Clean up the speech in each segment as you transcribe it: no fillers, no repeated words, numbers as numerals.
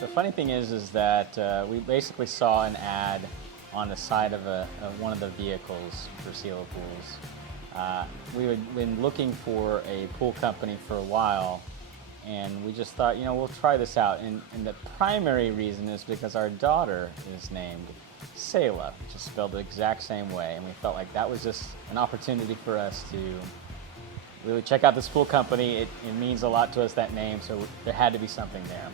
The funny thing is that we basically saw an ad on the side of one of the vehicles for Selah Pools. We had been looking for a pool company for a while, and we just thought, we'll try this out. And the primary reason is because our daughter is named Selah, which is spelled the exact same way, and we felt like that was just an opportunity for us to really check out this pool company. It means a lot to us, that name, so there had to be something there.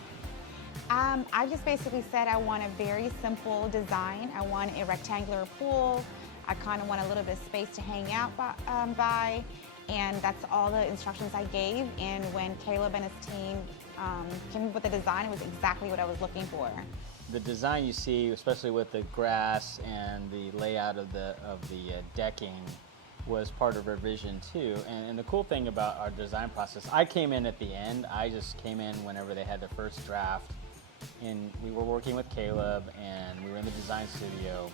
I just basically said I want a very simple design. I want a rectangular pool. I kind of want a little bit of space to hang out by, and that's all the instructions I gave. And when Caleb and his team came up with the design, it was exactly what I was looking for. The design you see, especially with the grass and the layout of the decking, was part of our vision too. And the cool thing about our design process, I came in at the end. I just came in whenever they had the first draft, and we were working with Caleb, and we were in the design studio,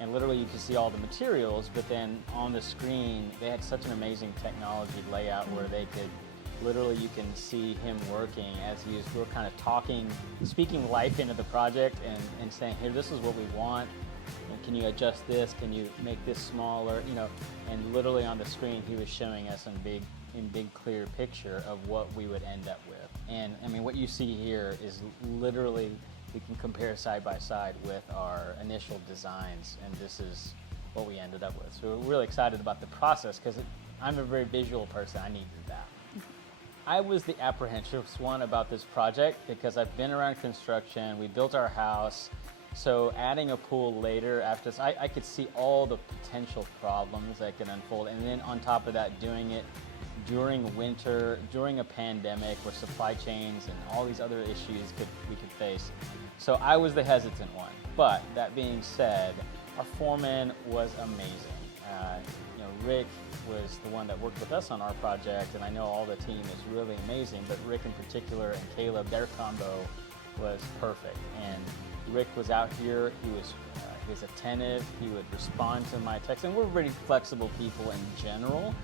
and literally you could see all the materials, but then on the screen they had such an amazing technology layout where they could literally, you can see him working as we were kind of talking, speaking life into the project, and saying, here, this is what we want. And can you adjust this? Can you make this smaller? And literally on the screen, he was showing us in big clear picture of what we would end up with. And I mean, what you see here is literally, we can compare side by side with our initial designs, and this is what we ended up with. So we're really excited about the process, because I'm a very visual person. I needed that. I was the apprehensive one about this project because I've been around construction. We built our house. So adding a pool later after this, I could see all the potential problems that could unfold. And then on top of that, doing it during winter, during a pandemic where supply chains and all these other issues we could face. So I was the hesitant one. But that being said, our foreman was amazing. Rick was the one that worked with us on our project, and I know all the team is really amazing, but Rick in particular and Caleb, their combo was perfect. And Rick was out here, he was attentive, he would respond to my texts, and we're pretty flexible people in general,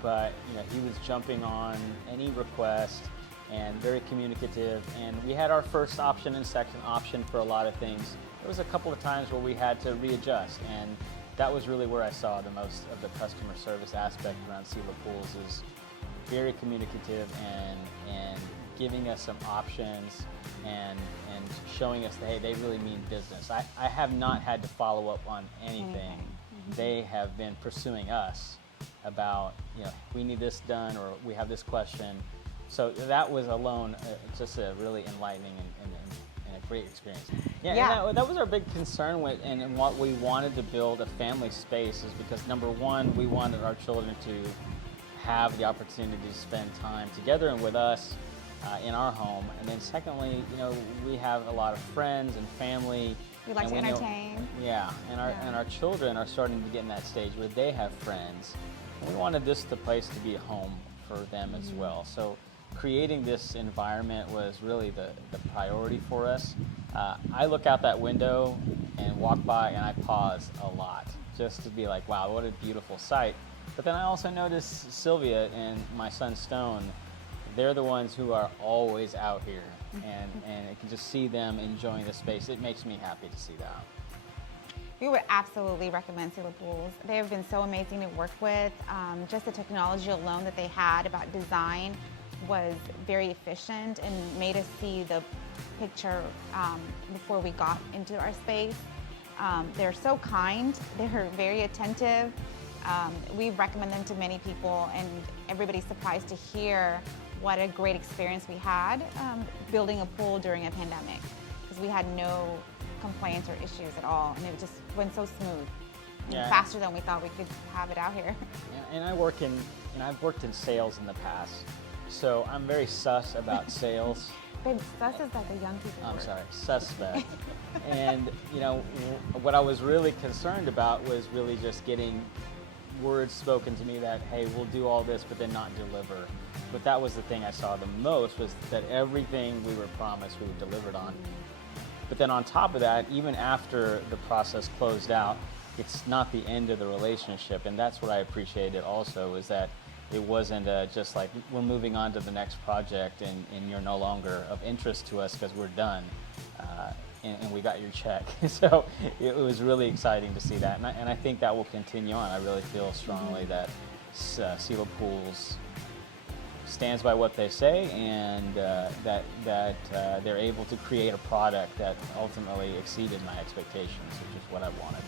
but he was jumping on any request and very communicative. And we had our first option and second option for a lot of things. There was a couple of times where we had to readjust, and that was really where I saw the most of the customer service aspect around Selah Pools, is very communicative and giving us some options and showing us that, hey, they really mean business. I have not had to follow up on anything. Mm-hmm. They have been pursuing us about, we need this done, or we have this question. So that was alone just a really enlightening and a great experience. Yeah. And that was our big concern and what we wanted to build a family space, is because number one, we wanted our children to have the opportunity to spend time together and with us in our home. And then secondly, we have a lot of friends and family. We like to entertain. And our children are starting to get in that stage where they have friends. And we wanted this place to be a home for them as well. So creating this environment was really the priority for us. I look out that window and walk by, and I pause a lot just to be like, wow, what a beautiful sight. But then I also notice Sylvia and my son Stone. They're the ones who are always out here, and I can just see them enjoying the space. It makes me happy to see that. We would absolutely recommend Selah Pools. They have been so amazing to work with. Just the technology alone that they had about design was very efficient and made us see the picture before we got into our space. They're so kind. They're very attentive. We recommend them to many people, and everybody's surprised to hear what a great experience we had building a pool during a pandemic, because we had no complaints or issues at all, and it just went so smooth and faster than we thought we could have it out here. And I've worked in sales in the past, so I'm very sus about sales. Babe, sus is like a young people word. I'm sorry, suspect. And what I was really concerned about was really just getting words spoken to me that, hey, we'll do all this, but then not deliver. But that was the thing I saw the most, was that everything we were promised, we were delivered on. But then on top of that, even after the process closed out, it's not the end of the relationship. And that's what I appreciated also, is that it wasn't just like we're moving on to the next project and you're no longer of interest to us because we're done. And we got your check. So it was really exciting to see that. And I think that will continue on. I really feel strongly that Selah Pools stands by what they say, and that they're able to create a product that ultimately exceeded my expectations, which is what I wanted.